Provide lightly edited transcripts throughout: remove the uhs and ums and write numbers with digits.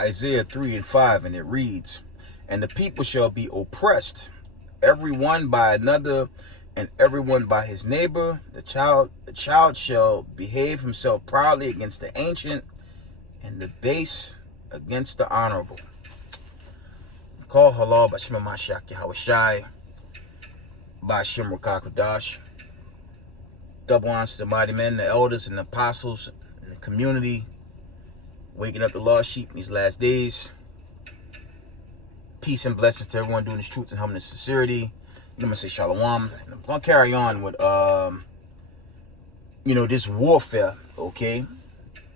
Isaiah 3 and 5, and it reads, "And the people shall be oppressed, every one by another, and everyone by his neighbor. The child shall behave himself proudly against the ancient, and the base against the honorable." Call halal Bashima Mashak Yahawashai Bashim Rakakodash. Double honors to the mighty men, the elders, and the apostles, and the community, waking up the lost sheep in these last days. Peace and blessings to everyone doing this truth and humbleness and sincerity. I'm going to say shalom. And I'm going to carry on with, this warfare, okay?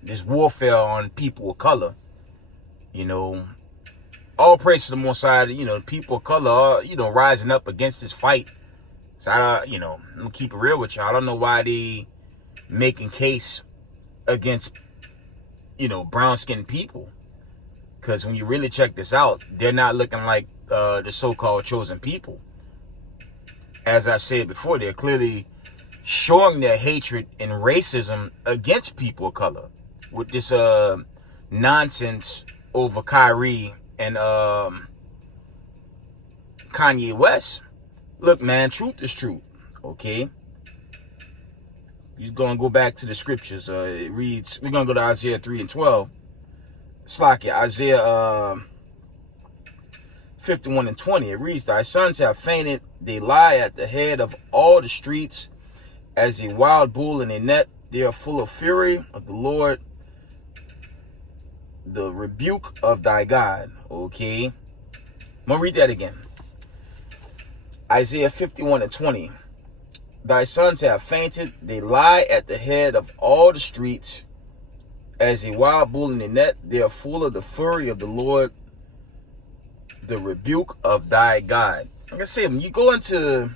This warfare on people of color. All praise to the Most High, people of color are, rising up against this fight. So, I'm going to keep it real with y'all. I don't know why they making case against, brown-skinned people. Because when you really check this out, they're not looking like the so-called chosen people. As I've said before, they're clearly showing their hatred and racism against people of color with this nonsense over Kyrie and Kanye West. Look, man, truth is truth, okay? You're going to go back to the scriptures. It reads, we're going to go to Isaiah 3 and 12. Slakia, Isaiah 51 and 20. It reads, "Thy sons have fainted. They lie at the head of all the streets as a wild bull in a net. They are full of fury of the Lord, the rebuke of thy God." Okay. I'm going to read that again. Isaiah 51 and 20. "Thy sons have fainted. They lie at the head of all the streets as a wild bull in a net. They are full of the fury of the Lord, the rebuke of thy God." Like I said, when you go into,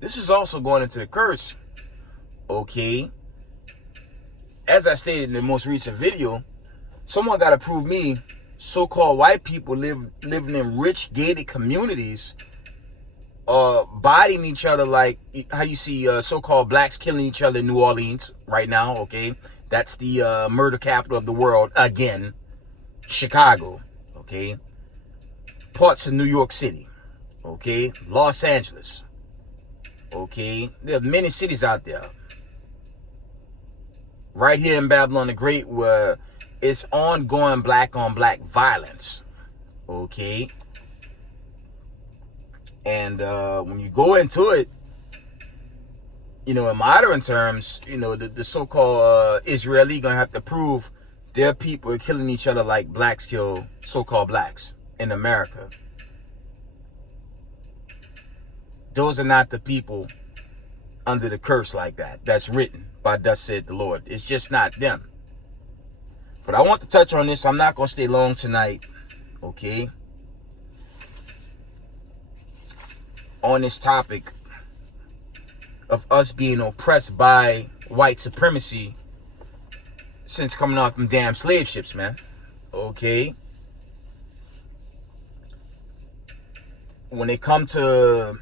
this is also going into the curse. Okay. As I stated in the most recent video, someone got to prove me so-called white people living in rich gated communities, bodying each other like how you see so-called blacks killing each other in New Orleans right now, okay? That's the murder capital of the world again. Chicago, okay? Parts of New York City, okay? Los Angeles, okay? There are many cities out there. Right here in Babylon the Great, where it's ongoing black on black violence, okay? And when you go into it, in modern terms, the so-called Israeli gonna have to prove their people are killing each other like blacks kill so-called blacks in America. Those are not the people under the curse like that. That's written by thus said the Lord. It's just not them. But I want to touch on this. I'm not gonna stay long tonight, okay? On this topic of us being oppressed by white supremacy since coming off them damn slave ships, man. Okay. When they come to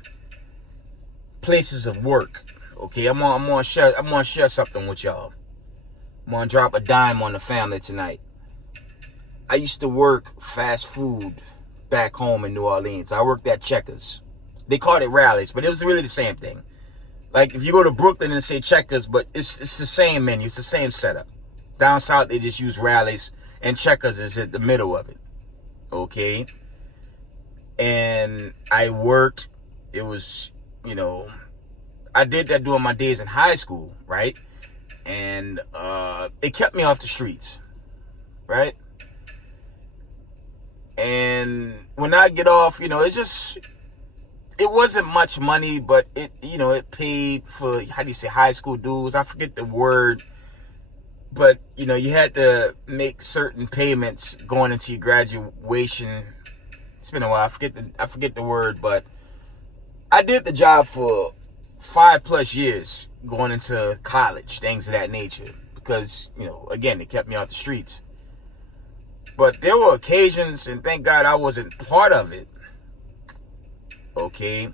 places of work, okay, I'm gonna share something with y'all. I'm gonna drop a dime on the family tonight. I used to work fast food back home in New Orleans. I worked at Checkers. They called it Rallies, but it was really the same thing. Like if you go to Brooklyn and say Checkers, but it's the same menu, it's the same setup. Down south they just use Rallies, and Checkers is at the middle of it. Okay. And I worked. It was, I did that during my days in high school, right? And it kept me off the streets, right? And when I get off, it wasn't much money, but it paid for, how do you say, high school dues? I forget the word, but you had to make certain payments going into your graduation. It's been a while. I forget the word, but I did the job for 5+ years going into college, things of that nature, because again, it kept me off the streets. But there were occasions, and thank God I wasn't part of it, okay,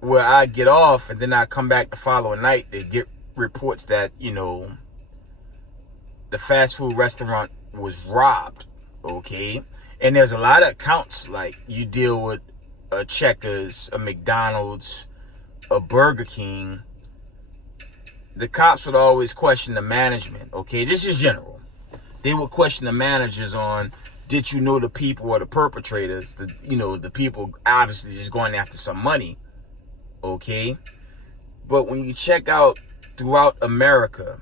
where I get off and then I come back the following night. They get reports that the fast food restaurant was robbed, okay? And there's a lot of accounts, like you deal with a Checkers, a McDonald's, a Burger King. The cops would always question the management, okay? This is general. They would question the managers on, did you know the people or the perpetrators? The people obviously just going after some money, okay? But when you check out throughout America,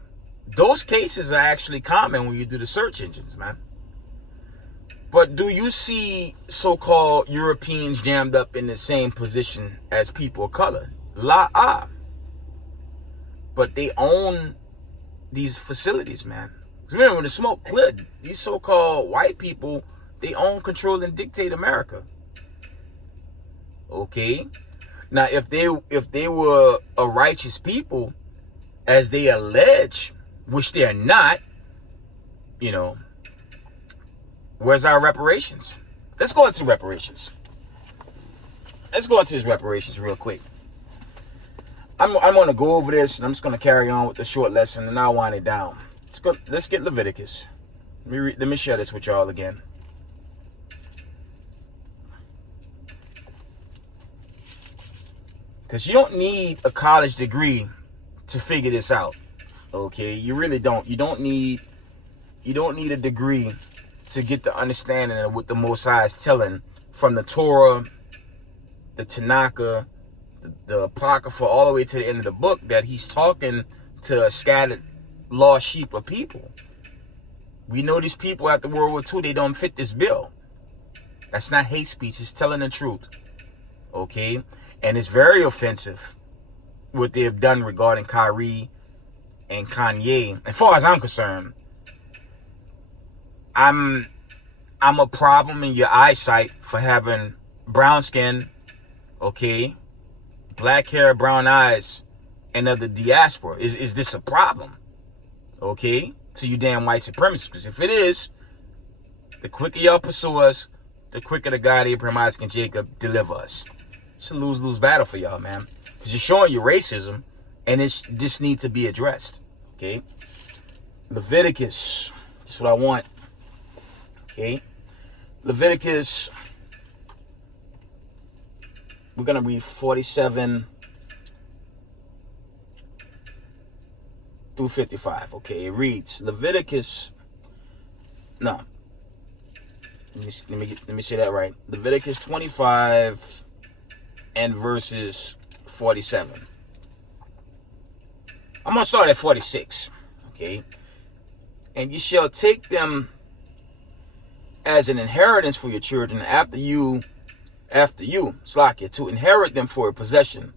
those cases are actually common when you do the search engines, man. But do you see so-called Europeans jammed up in the same position as people of color? But they own these facilities, man. Remember, when the smoke cleared, these so-called white people, they own, control, and dictate America. Okay? Now, if they were a righteous people, as they allege, which they're not, where's our reparations? Let's go into reparations. Let's go into his reparations real quick. I'm going to go over this, and I'm just going to carry on with the short lesson, and I'll wind it down. Let's get Leviticus. Let me share this with y'all again. Because you don't need a college degree to figure this out. Okay? You really don't. You don't need a degree to get the understanding of what the Most High is telling from the Torah, the Tanakh, the Apocrypha, all the way to the end of the book, that he's talking to a scattered lost sheep of people. We know these people after World War II, they don't fit this bill. That's not hate speech. It's telling the truth. Okay? And it's very offensive what they have done regarding Kyrie and Kanye. As far as I'm concerned, I'm a problem in your eyesight for having brown skin, okay, black hair, brown eyes, and of the diaspora. Is this a problem? Okay, to you damn white supremacists? Because if it is, the quicker y'all pursue us, the quicker the God Abraham, Isaac, and Jacob deliver us. It's a lose-lose battle for y'all, man. Because you're showing your racism, and this needs to be addressed. Okay, Leviticus. That's what I want. Okay, Leviticus. We're gonna read 47 through 55. Okay, it reads Leviticus. No, let me say that right. Leviticus 25 and verses 47. I'm gonna start at 46. Okay, and you shall take them as an inheritance for your children after you, Slakia, to inherit them for a possession.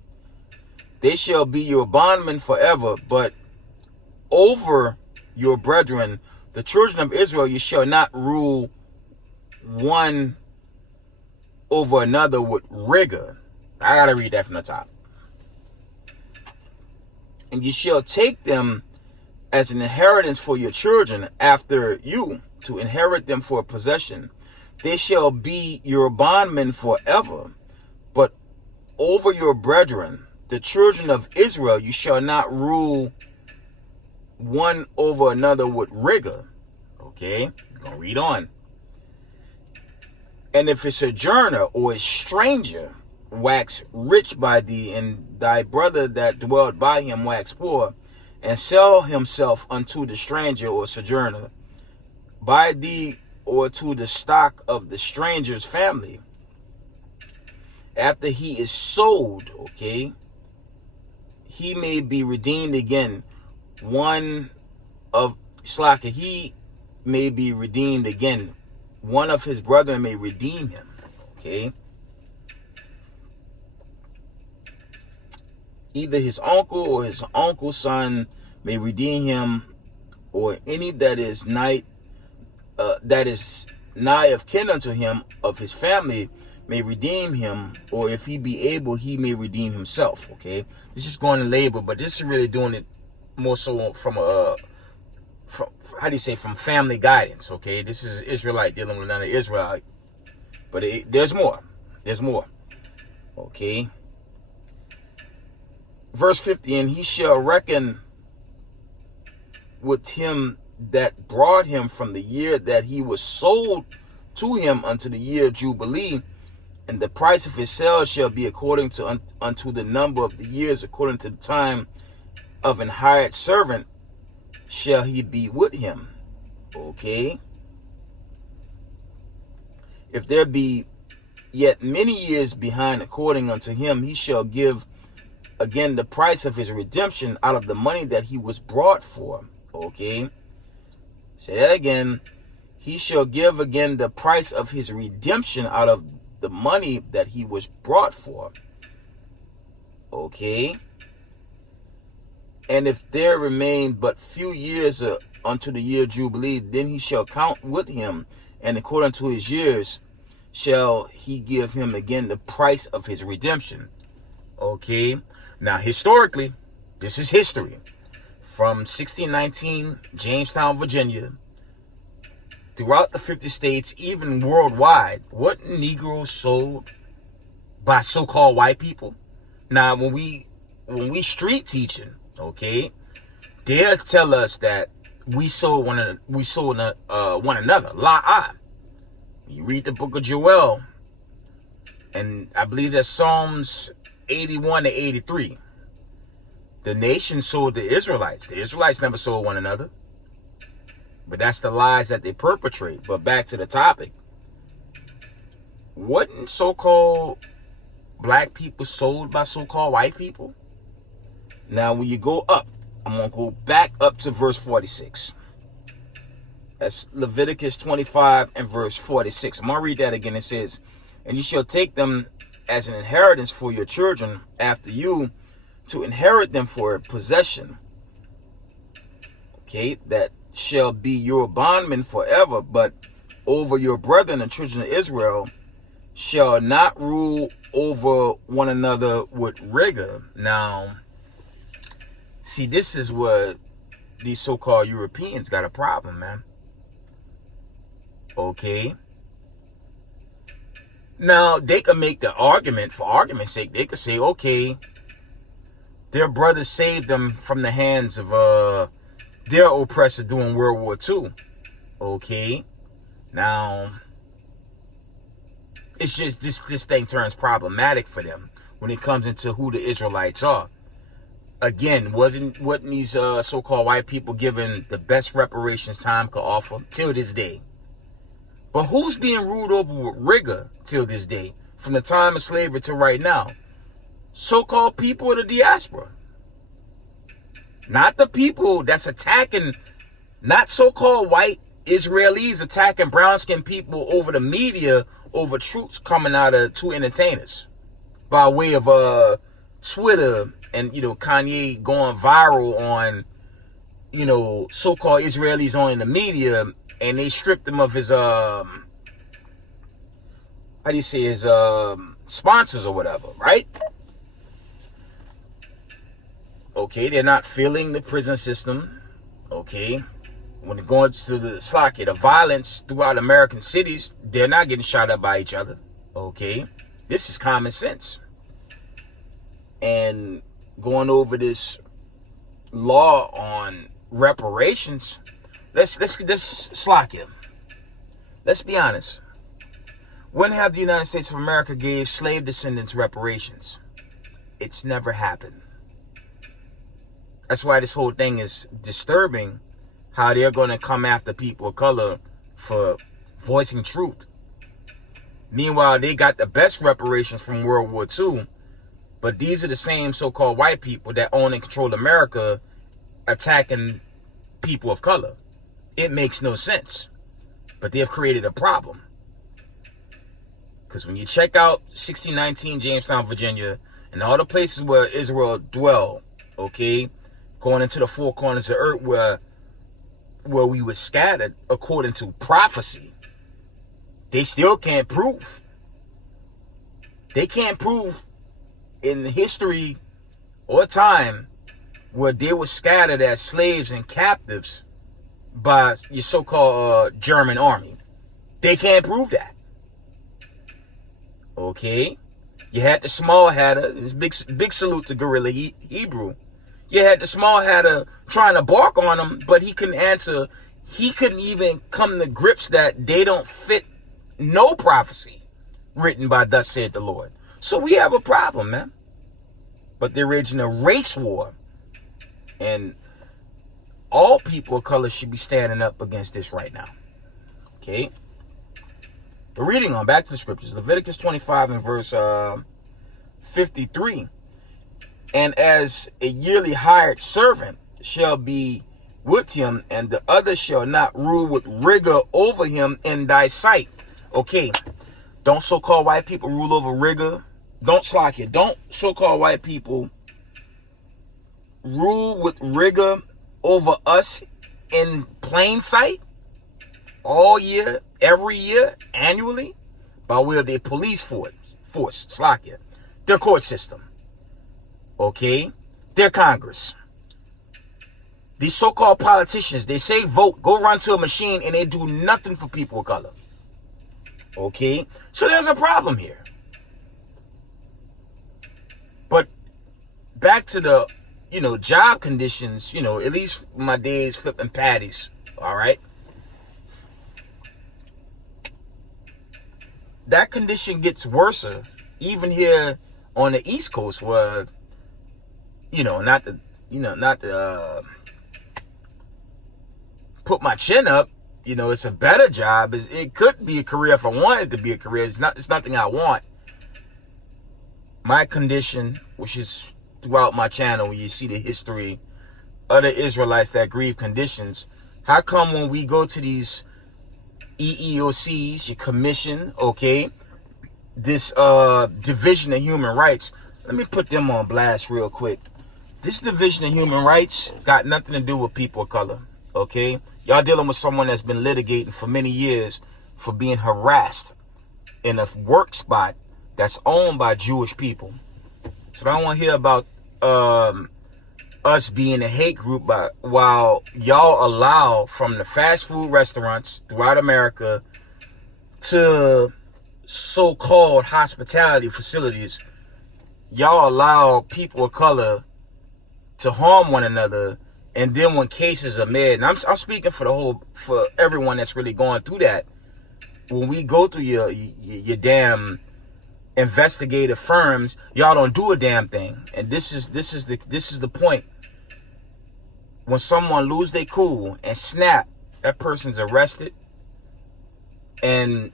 They shall be your bondmen forever, but over your brethren, the children of Israel, you shall not rule one over another with rigor. I gotta read that from the top. And you shall take them as an inheritance for your children after you, to inherit them for a possession. They shall be your bondmen forever, but over your brethren, the children of Israel, you shall not rule one over another with rigor. Okay, we're going to read on. And if a sojourner or a stranger wax rich by thee, and thy brother that dwelt by him wax poor, and sell himself unto the stranger or sojourner by thee, or to the stock of the stranger's family, after he is sold, okay, he may be redeemed again. He may be redeemed again. One of his brethren may redeem him. Okay. Either his uncle or his uncle's son may redeem him, or any that is nigh of kin unto him of his family may redeem him, or if he be able, he may redeem himself. Okay, this is going to labor, but this is really doing it more so from from family guidance. Okay, this is Israelite dealing with another Israelite, but there's more. Okay, verse 50, and he shall reckon with him that brought him from the year that he was sold to him unto the year of Jubilee, and the price of his sale shall be according to unto the number of the years, according to the time of an hired servant shall he be with him. Okay. If there be yet many years behind, according unto him, he shall give again the price of his redemption out of the money that he was brought for. Okay. Say that again. He shall give again the price of his redemption out of the money that he was brought for. Okay. And if there remain but few years unto the year of Jubilee, then he shall count with him, and according to his years shall he give him again the price of his redemption. Okay. Now, historically, this is history. From 1619, Jamestown, Virginia, throughout the 50 states, even worldwide, what Negroes sold by so-called white people. Now, when we street teaching, okay, they'll tell us that we sold one another. Lie. You read the book of Joel, and I believe that's Psalms 81 to 83. The nation sold the Israelites. The Israelites never sold one another. But that's the lies that they perpetrate. But back to the topic. Wasn't so-called black people sold by so-called white people? Now, when you go up, I'm going to go back up to verse 46. That's Leviticus 25 and verse 46. I'm going to read that again. It says, and you shall take them as an inheritance for your children after you, to inherit them for a possession. Okay, that shall be your bondmen forever, but over your brethren, the children of Israel, shall not rule over one another with rigor. Now, see, this is where these so-called Europeans got a problem, man. Okay. Now, they could make the argument, for argument's sake, they could say, okay, their brothers saved them from the hands of their oppressor during World War II. Okay. Now, it's just this thing turns problematic for them when it comes into who the Israelites are. Again, wasn't these so-called white people given the best reparations time could offer till this day? But who's being ruled over with rigor till this day, from the time of slavery to right now? So-called people of the diaspora. Not the people that's attacking, not so-called white Israelis attacking brown-skinned people over the media, over truths coming out of two entertainers. By way of Twitter and, Kanye going viral on, so-called Israelis on in the media, and they stripped him of his, sponsors or whatever, right? Okay, they're not feeling the prison system. Okay, when it goes to the violence throughout American cities, they're not getting shot up by each other. Okay, this is common sense. And going over this law on reparations, let's Slakia. Let's be honest. When have the United States of America gave slave descendants reparations? It's never happened. That's why this whole thing is disturbing, how they're going to come after people of color for voicing truth. Meanwhile, they got the best reparations from World War II, but these are the same so-called white people that own and control America attacking people of color. It makes no sense, but they've created a problem. Because when you check out 1619 Jamestown, Virginia, and all the places where Israel dwell, okay, going into the four corners of the earth where we were scattered according to prophecy, they still can't prove. They can't prove in history or time where they were scattered as slaves and captives by your so-called German army. They can't prove that. Okay? You had the small hatter. Big salute to Gorilla Hebrew. You had the small hatter trying to bark on him, but he couldn't answer he couldn't even come to grips that they don't fit no prophecy written by thus said the Lord. So we have a problem, man. But they're raging a race war. And all people of color should be standing up against this right now. Okay? We're reading on, back to the scriptures. Leviticus 25 and verse 53. And as a yearly hired servant shall be with him, and the other shall not rule with rigor over him in thy sight. Okay, don't so-called white people rule over rigor. Don't slack it. Don't so-called white people rule with rigor over us in plain sight all year, every year, annually, by way of their police force, slack it, their court system, okay, their Congress. These so-called politicians, they say vote, go run to a machine, and they do nothing for people of color. Okay? So there's a problem here. But back to the, job conditions, at least my days flipping patties, all right? That condition gets worse, even here on the East Coast where, not to put my chin up, it's a better job. It could be a career if I wanted it to be a career. It's nothing I want. My condition, which is throughout my channel, you see the history of the Israelites that grieve conditions. How come when we go to these EEOCs, your commission, okay, this division of human rights, let me put them on blast real quick. This division of human rights got nothing to do with people of color, okay? Y'all dealing with someone that's been litigating for many years for being harassed in a work spot that's owned by Jewish people. So I don't want to hear about us being a hate group while y'all allow from the fast food restaurants throughout America to so-called hospitality facilities, y'all allow people of color to harm one another. And then when cases are made, and I'm speaking for everyone that's really going through that. When we go through your damn investigative firms, y'all don't do a damn thing. And this is the point. When someone lose their cool and snap, that person's arrested, and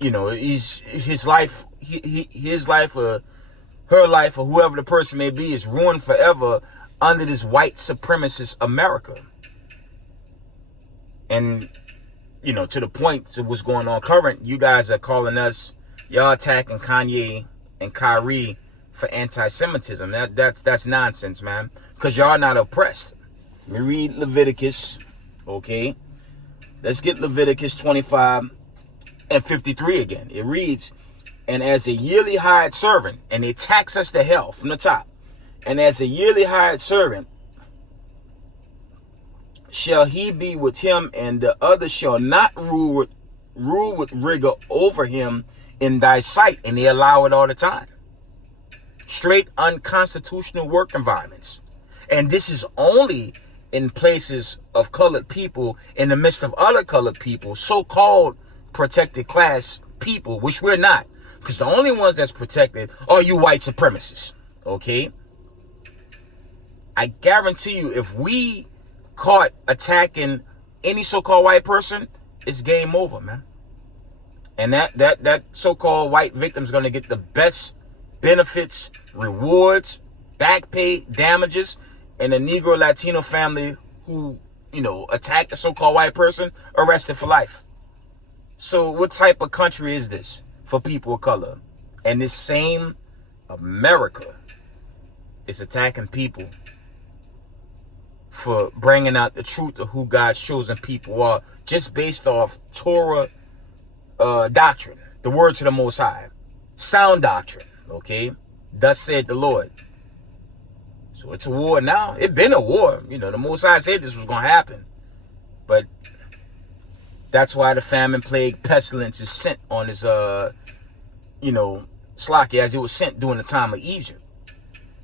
his life or her life or whoever the person may be is ruined forever under this white supremacist America. And, to the point to what's going on current, you guys are calling us, y'all attacking Kanye and Kyrie for anti-Semitism. That's nonsense, man. Because y'all not oppressed. Let me read Leviticus, okay? Let's get Leviticus 25 and 53 again. It reads, and as a yearly hired servant, and they tax us to hell from the top. And as a yearly hired servant shall he be with him, and the other shall not rule with rigor over him in thy sight. And they allow it all the time. Straight unconstitutional work environments. And this is only in places of colored people, in the midst of other colored people, so-called protected class people, which we're not. Because the only ones that's protected are you white supremacists. Okay? I guarantee you, if we caught attacking any so-called white person, it's game over, man. And that so-called white victim is going to get the best benefits, rewards, back pay, damages, and the Negro Latino family who, attacked the so-called white person, arrested for life. So what type of country is this for people of color? And this same America is attacking people for bringing out the truth of who God's chosen people are, just based off Torah doctrine, the words of the Most High, sound doctrine, okay? Thus said the Lord. So it's a war now. It's been a war. The Most High said this was going to happen. But that's why the famine, plague, pestilence is sent on his, Slakia, as it was sent during the time of Egypt.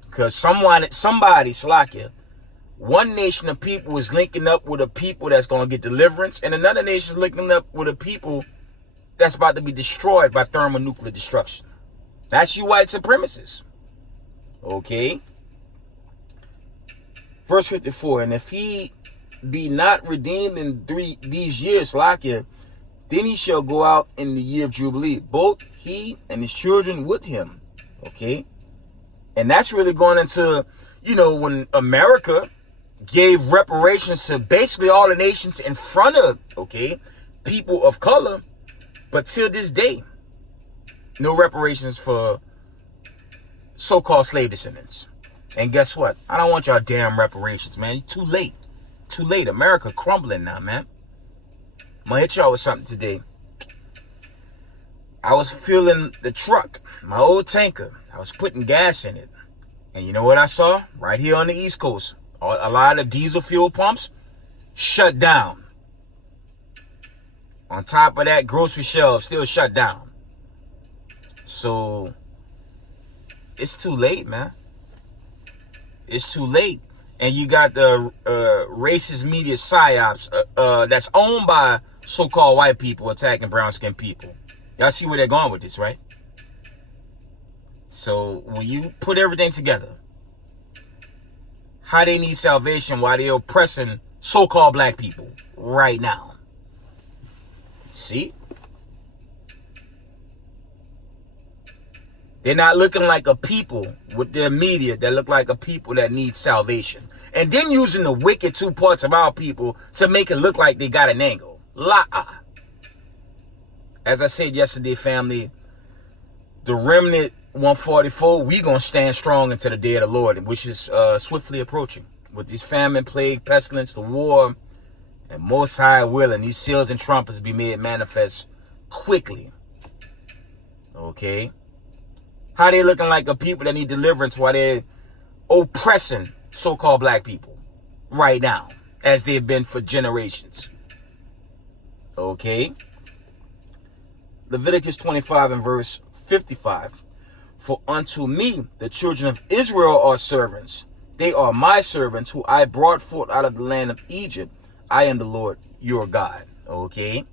Because somebody, Slakia, one nation of people is linking up with a people that's going to get deliverance, and another nation is linking up with a people that's about to be destroyed by thermonuclear destruction. That's you white supremacists. Okay? Verse 54, and if he be not redeemed in these years, Lakia, then he shall go out in the year of Jubilee, both he and his children with him. Okay? And that's really going into, when America gave reparations to basically all the nations in front of, people of color, but till this day, no reparations for so-called slave descendants. And guess what? I don't want y'all damn reparations, man. You're too late. Too late. America crumbling now, man. I'm gonna hit y'all with something today. I was filling the truck, my old tanker. I was putting gas in it. And you know what I saw? Right here on the East Coast. A lot of diesel fuel pumps shut down. On top of that, grocery shelves still shut down. So, it's too late, man. It's too late. And you got the racist media psyops that's owned by so-called white people attacking brown-skinned people. Y'all see where they're going with this, right? So when you put everything together, how they need salvation while they're oppressing so-called black people right now. See? They're not looking like a people with their media that look like a people that need salvation. And then using the wicked two parts of our people to make it look like they got an angle. As I said yesterday, family, the remnant 144, we gonna stand strong until the day of the Lord, which is swiftly approaching. With this famine, plague, pestilence, the war, and Most High willing, these seals and trumpets be made manifest quickly. Okay? How they looking like a people that need deliverance while they're oppressing so-called black people right now, as they've been for generations. Okay? Leviticus 25 and verse 55. For unto me the children of Israel are servants. They are my servants who I brought forth out of the land of Egypt. I am the Lord your God. Okay?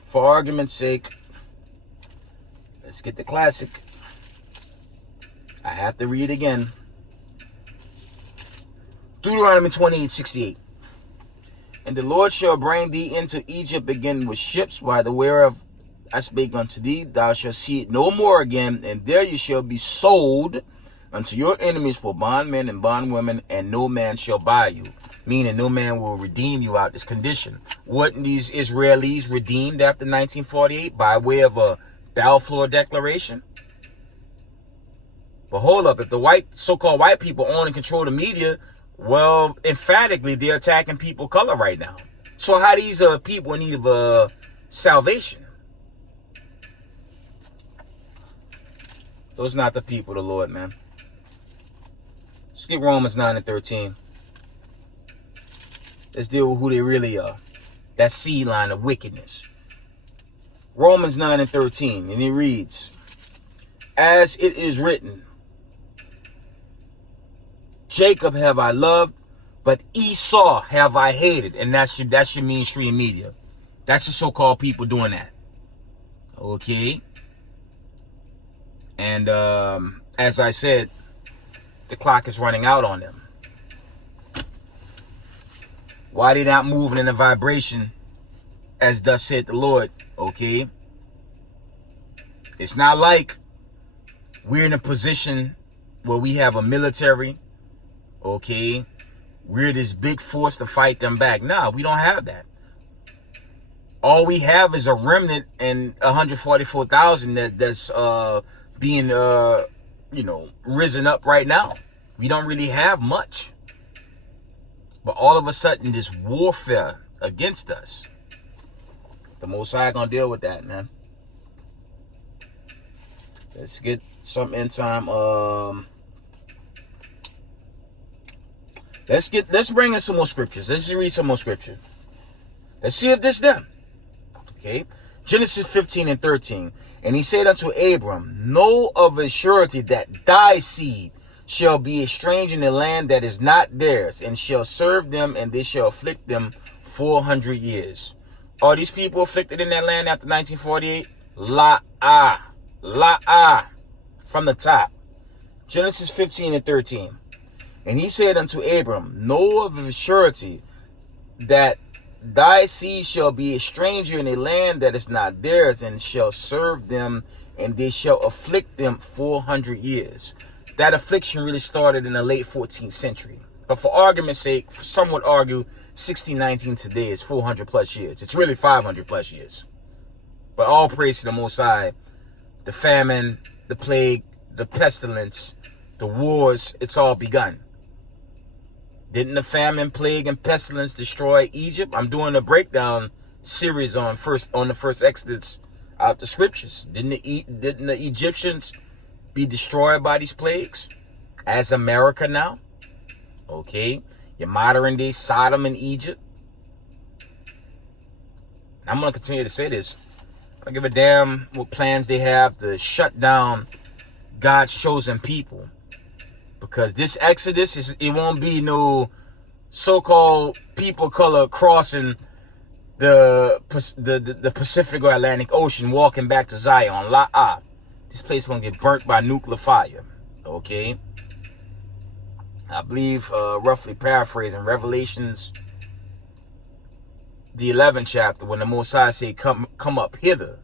For argument's sake, let's get the classic. I have to read again. Deuteronomy 28:68. And the Lord shall bring thee into Egypt again with ships, by the whereof I spake unto thee. Thou shalt see it no more again, and there you shall be sold unto your enemies for bondmen and bondwomen, and no man shall buy you. Meaning no man will redeem you out this condition. Wasn't these Israelis redeemed after 1948 by way of a Balfour Declaration? But hold up, if the so-called white people own and control the media, well, emphatically, they're attacking people of color right now. So how these people in need of salvation? Those are not the people of the Lord, man. Let's get Romans 9 and 13. Let's deal with who they really are. That seed line of wickedness. Romans 9 and 13. And it reads, as it is written, Jacob have I loved, but Esau have I hated. And that's your mainstream media. That's the so-called people doing that. Okay? And as I said, the clock is running out on them. Why they not moving in the vibration as thus said the Lord? Okay? It's not like we're in a position where we have a military. Okay? We're this big force to fight them back. Nah, we don't have that. All we have is a remnant and 144,000 that's being risen up right now. We don't really have much. But all of a sudden, this warfare against us, the Most High gonna deal with that, man. Let's get some end time. Let's bring in some more scriptures. Let's just read some more scripture. Let's see if this them. Okay, Genesis 15 and 13. And he said unto Abram, know of a surety that thy seed shall be a stranger in the land that is not theirs, and shall serve them, and they shall afflict them 400 years. Are these people afflicted in that land after 1948? La-ah. La-ah. From the top. Genesis 15 and 13. And he said unto Abram, know of a surety that thy seed shall be a stranger in a land that is not theirs, and shall serve them, and they shall afflict them 400 years. That affliction really started in the late 14th century. But for argument's sake, some would argue 1619 today is 400 plus years. It's really 500 plus years. But all praise to the Most High. The famine, the plague, the pestilence, the wars, it's all begun. Didn't the famine, plague, and pestilence destroy Egypt? I'm doing a breakdown series on the first Exodus out the scriptures. Didn't the Egyptians be destroyed by these plagues? As America now? Okay. Your modern day Sodom and Egypt. I'm going to continue to say this. I don't give a damn what plans they have to shut down God's chosen people. Because this Exodus, it won't be no so-called people color crossing the Pacific or Atlantic Ocean walking back to Zion. La-ah. This place is going to get burnt by nuclear fire. Okay? I believe, roughly paraphrasing, Revelations, the 11th chapter, when the Most High say, come up hither.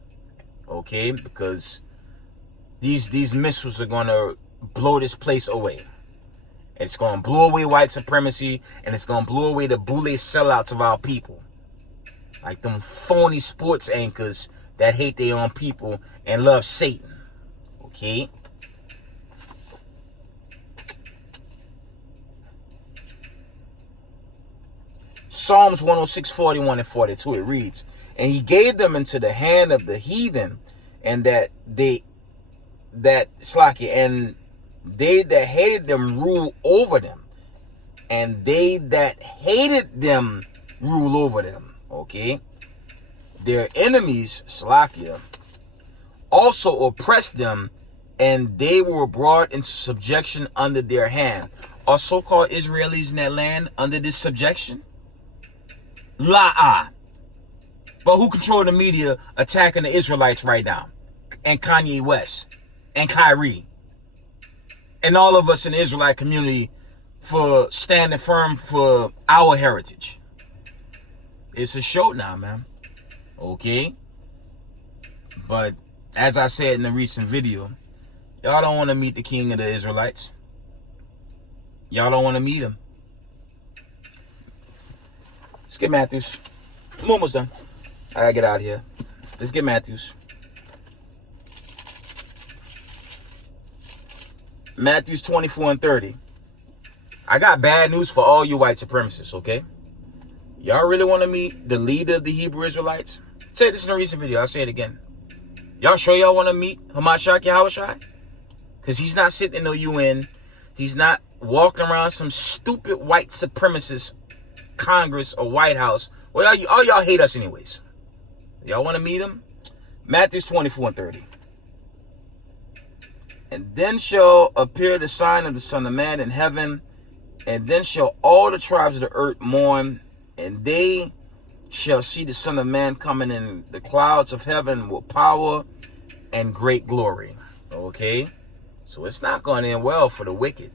Okay? Because these missiles are going to blow this place away. It's going to blow away white supremacy, and it's going to blow away the boule sellouts of our people. Like them phony sports anchors that hate their own people and love Satan. Okay? Psalms 106, 41 and 42, it reads, and he gave them into the hand of the heathen, and and they that hated them rule over them. And they that hated them rule over them. Okay? Their enemies, Slakia, also oppressed them, and they were brought into subjection under their hand. Are so-called Israelis in that land under this subjection? La-ah. But who control the media attacking the Israelites right now? And Kanye West. And Kyrie. And all of us in the Israelite community for standing firm for our heritage. It's a show now, man. Okay? But as I said in the recent video, y'all don't want to meet the king of the Israelites. Y'all don't want to meet him. Let's get Matthews. I'm almost done. I gotta get out of here. Let's get Matthews. Matthews 24 and 30. I got bad news for all you white supremacists, okay? Y'all really want to meet the leader of the Hebrew Israelites? Say this in a recent video. I'll say it again. Y'all sure y'all want to meet Hamashiach Yahushai? Because he's not sitting in no UN. He's not walking around some stupid white supremacist Congress or White House. Well, all y'all hate us anyways. Y'all want to meet him? Matthew 24 and 30. And then shall appear the sign of the Son of Man in heaven, and then shall all the tribes of the earth mourn, and they shall see the Son of Man coming in the clouds of heaven with power and great glory. Okay? So it's not going to end well for the wicked.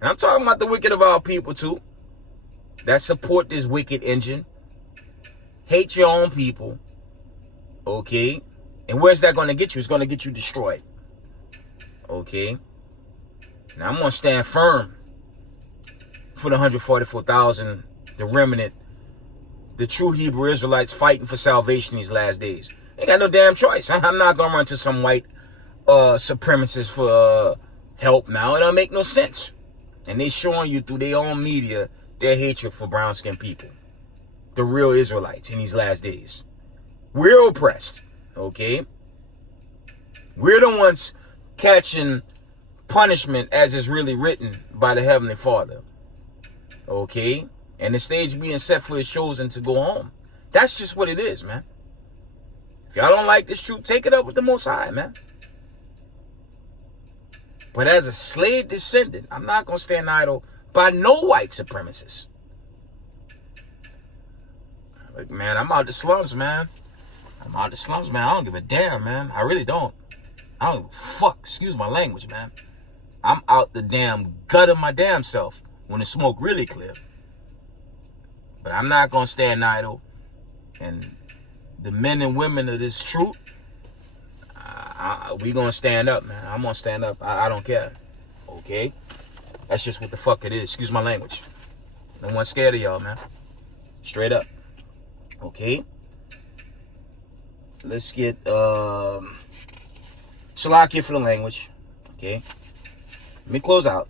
And I'm talking about the wicked of our people too, that support this wicked engine. Hate your own people. Okay? And where's that going to get you? It's going to get you destroyed. Okay? Now I'm going to stand firm for the 144,000, the remnant, the true Hebrew Israelites fighting for salvation these last days. Ain't got no damn choice. I'm not going to run to some white supremacists for help now. It don't make no sense. And they showing you through their own media their hatred for brown-skinned people. The real Israelites in these last days. We're oppressed. Okay? We're the ones catching punishment as is really written by the Heavenly Father. Okay? And the stage being set for his chosen to go home. That's just what it is, man. If y'all don't like this truth, take it up with the Most High, man. But as a slave descendant, I'm not going to stand idle by no white supremacist. Like, man, I'm out the slums, man. I'm out the slums, man. I don't give a damn, man. I really don't. I don't give a fuck. Excuse my language, man. I'm out the damn gut of my damn self when the smoke really clear. But I'm not going to stand idle. And the men and women of this truth, we going to stand up, man. I'm going to stand up. I don't care. Okay? That's just what the fuck it is. Excuse my language. No one's scared of y'all, man. Straight up. Okay? Let's get Salakia for the language. Okay? Let me close out.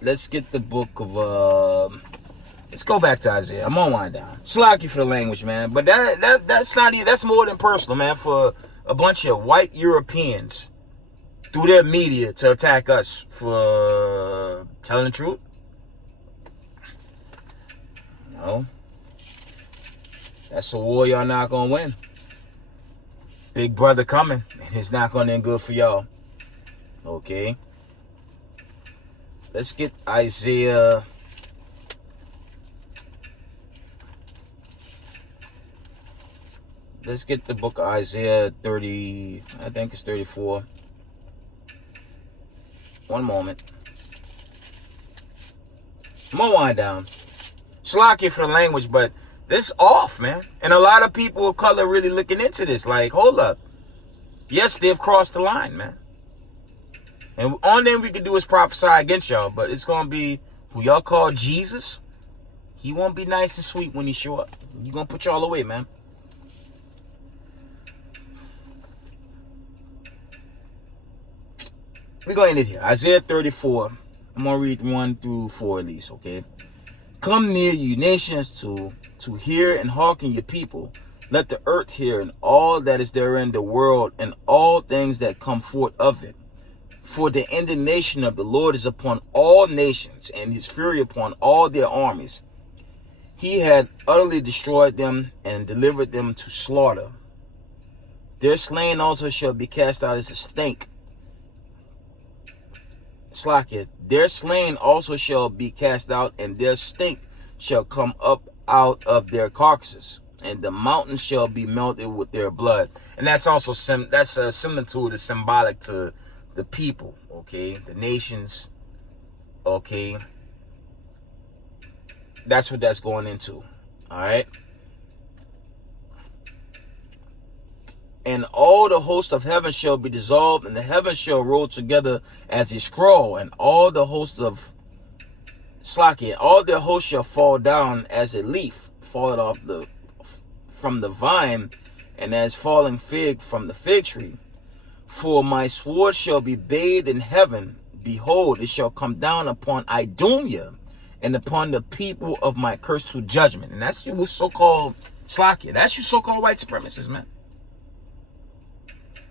Let's get the book of let's go back to Isaiah. I'm gonna wind down. Salakia for the language, man. But that's not even, that's more than personal, man, for a bunch of white Europeans through their media to attack us for telling the truth. No. That's a war y'all not gonna win. Big brother coming, and it's not gonna end good for y'all. Okay. Let's get Isaiah. Let's get the book of Isaiah 30, I think it's 34. One moment. I'm gonna wind down. Slacky for the language, but this off, man. And a lot of people of color really looking into this. Like, hold up. Yes, they've crossed the line, man. And all then we can do is prophesy against y'all. But it's going to be who y'all call Jesus. He won't be nice and sweet when he show up. He's going to put y'all away, man. We're going to end it here. Isaiah 34. I'm going to read 1 through 4 at least, okay? Come near, you nations, to hear and hearken, your people. Let the earth hear and all that is therein, the world, and all things that come forth of it. For the indignation of the Lord is upon all nations, and his fury upon all their armies. He had utterly destroyed them and delivered them to slaughter. Their slain also shall be cast out as a stink. Slack it. Their slain also shall be cast out, and their stink shall come up out of their carcasses, and the mountains shall be melted with their blood. And that's also that's a similitude, is symbolic to the people, okay, the nations, okay. That's what that's going into. All right. And all the host of heaven shall be dissolved, and the heavens shall roll together as a scroll, and all the hosts of Slacky, all their hosts shall fall down as a leaf falleth off from the vine, and as falling fig from the fig tree. For my sword shall be bathed in heaven. Behold, it shall come down upon Idumea and upon the people of my curse to judgment. And that's your so-called Slakia. That's your so-called white supremacists, man.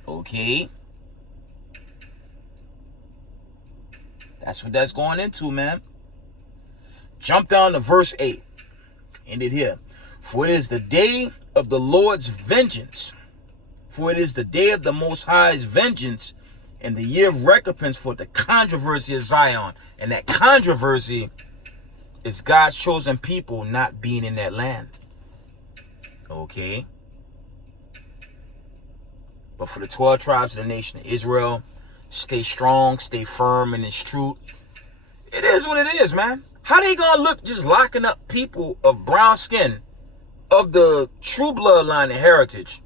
Okay. That's what that's going into, man. Jump down to verse 8. End it here. For it is the day of the Lord's vengeance. For it is the day of the Most High's vengeance, and the year of recompense for the controversy of Zion. And that controversy is God's chosen people not being in that land. Okay. But for the 12 tribes of the nation of Israel, stay strong, stay firm in this truth. It is what it is, man. How they gonna look just locking up people of brown skin, of the true bloodline and heritage,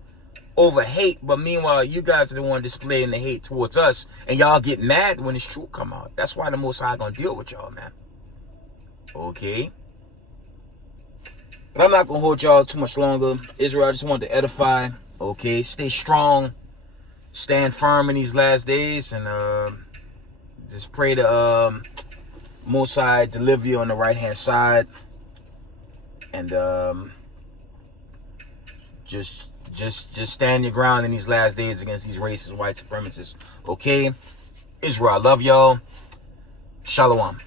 over hate? But meanwhile, you guys are the one displaying the hate towards us, and y'all get mad when this truth come out. That's why the Most High gonna deal with y'all, man. Okay. But I'm not gonna hold y'all too much longer. Israel, I just wanted to edify. Okay, stay strong, stand firm in these last days, and just pray to Most High deliver you on the right hand side, and just stand your ground in these last days against these racist white supremacists. Okay, Israel, I love y'all. Shalom.